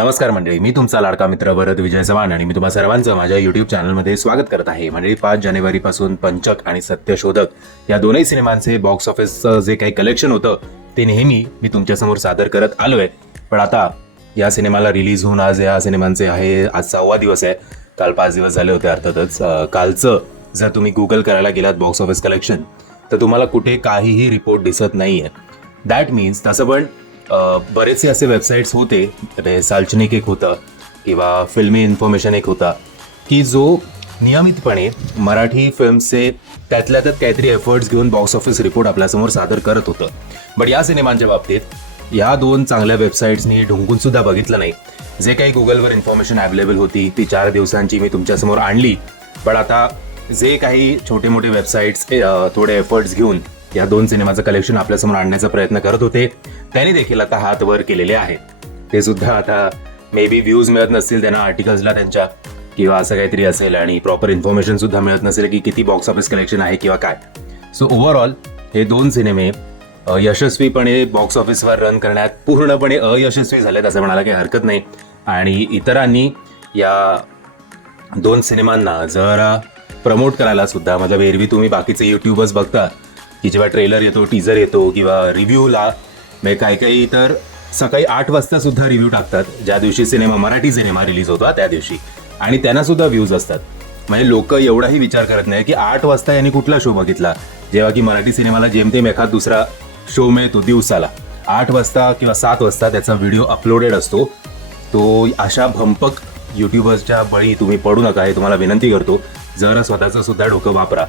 नमस्कार मंडळी, मी तुमचा लाडका मित्र भरत विजय चव्हाण आणि मी तुम्हा सर्वांचं माझ्या यूट्यूब चॅनलमध्ये स्वागत करत आहे. मंडळी, 5 जानेवारीपासून पंचक आणि सत्यशोधक या दोनही सिनेमांचे बॉक्स ऑफिसचं जे काही कलेक्शन होतं ते नेहमी मी तुमच्यासमोर सादर करत आलोय. पण आता या सिनेमाला रिलीज होऊन आज या सिनेमांचे आज 6वा दिवस आहे. काल 5 दिवस झाले होते अर्थातच. कालचं जर तुम्ही गुगल करायला गेलात बॉक्स ऑफिस कलेक्शन तर तुम्हाला कुठे काहीही रिपोर्ट दिसत नाहीये. दॅट मीन्स तसं पण बरेचसे असे वेबसाईट्स होते, ते साल्चनिक एक होतं किंवा फिल्मी इन्फॉर्मेशन एक होता की जो नियमितपणे मराठी फिल्मचे त्यातल्या त्यात काहीतरी एफर्ट्स घेऊन बॉक्स ऑफिस रिपोर्ट आपल्यासमोर सादर करत होतं. बट या सिनेमांच्या बाबतीत या 2 चांगल्या वेबसाईट्सनी ढुंकून सुद्धा बघितलं नाही. जे काही गुगलवर इन्फॉर्मेशन अवेलेबल होती ती 4 दिवसांची मी तुमच्यासमोर आणली. पण आता जे काही छोटे मोठे वेबसाईट्स थोडे एफर्ट्स घेऊन या 2 सिनेमाचं कलेक्शन आपल्यासमोर आणण्याचा प्रयत्न करत होते, त्यांनी देखील आता हात वर केलेले आहेत. ते सुद्धा आता मे बी व्ह्यूज मिळत नसतील त्यांना आर्टिकल्सला त्यांच्या, किंवा असं काहीतरी असेल आणि प्रॉपर इन्फॉर्मेशन सुद्धा मिळत नसेल की किती बॉक्स ऑफिस कलेक्शन आहे किंवा काय. सो ओव्हरऑल हे 2 सिनेमे यशस्वीपणे बॉक्स ऑफिसवर रन करण्यात पूर्णपणे अयशस्वी झालेत असं म्हणायला काही हरकत नाही. आणि इतरांनी या 2 सिनेमांना जरा प्रमोट करायला सुद्धा, मतलब एरवी तुम्ही बाकीचे यूट्यूबर्स बघता की जेव्हा ट्रेलर येतो, टीजर येतो किंवा रिव्ह्यूला म्हणजे काही तर सकाळी 8 वाजता सुद्धा रिव्ह्यू टाकतात, ज्या दिवशी मराठी सिनेमा रिलीज होतो त्या दिवशी, आणि त्यांना सुद्धा व्ह्यूज असतात. म्हणजे लोक एवढाही विचार करत नाही की 8 वाजता यांनी कुठला शो बघितला, जेव्हा की मराठी सिनेमाला जेमतेम एखाद दुसरा शो मिळतो दिवसाला. 8 वाजता किंवा 7 वाजता त्याचा व्हिडिओ अपलोडेड असतो. तो अशा भंपक यूट्यूबर्सच्या बळी तुम्ही पडू नका, हे तुम्हाला विनंती करतो. जरा स्वतःचं सुद्धा डोकं वापरा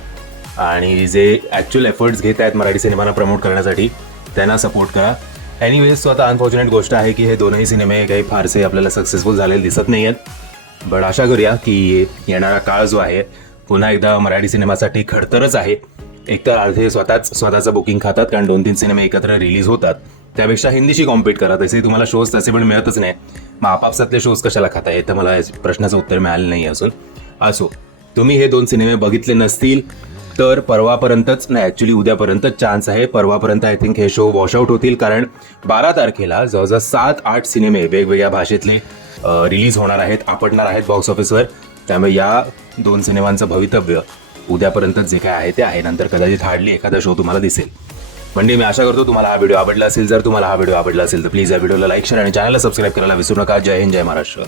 आणि जे ॲक्च्युअल एफर्ट्स घेत आहेत मराठी सिनेमांना प्रमोट करण्यासाठी त्यांना सपोर्ट करा. एनिवेज, तो आता अनफॉर्च्युनेट गोष्ट आहे की हे 2ही सिनेमे काही फारसे आपल्याला सक्सेसफुल झालेले दिसत नाही आहेत. बट आशा करूया की येणारा काळ जो आहे पुन्हा एकदा मराठी सिनेमासाठी खडतरच आहे. एकतर अर्धे स्वतःचं बुकिंग खातात कारण 2-3 सिनेमे एकत्र रिलीज होतात, त्यापेक्षा हिंदीशी कॉम्पीट करा. तसे तुम्हाला शोज तसे पण मिळतच नाही, मग आपापसातले शोज कशाला खाता, हे तर मला प्रश्नाचं उत्तर मिळालं नाही अजून. असो, तुम्ही हे 2 सिनेमे बघितले नसतील तर परवापर्यंतच, नाही ॲक्च्युली उद्यापर्यंतच चान्स आहे. परवापर्यंत आय थिंक हे शो वॉशआउट होतील, कारण 12 तारखेला जवळजवळ 7-8 सिनेमे वेगवेगळ्या भाषेतले रिलीज होणार आहेत, आपटणार आहेत बॉक्स ऑफिसवर. त्यामुळे या 2 सिनेमांचं भवितव्य उद्यापर्यंत जे काय आहे ते आहे. नंतर कदाचित हार्डली एखादा शो तुम्हाला दिसेल. म्हणजे मी आशा करतो तुम्हाला हा व्हिडिओ आवडला असेल. जर तुम्हाला हा व्हिडिओ आवडला असेल तर प्लीज या व्हिडिओला लाईक, शेअर आणि चॅनलला सबस्क्राईब करायला विसरू नका. जय हिंद, जय महाराष्ट्र.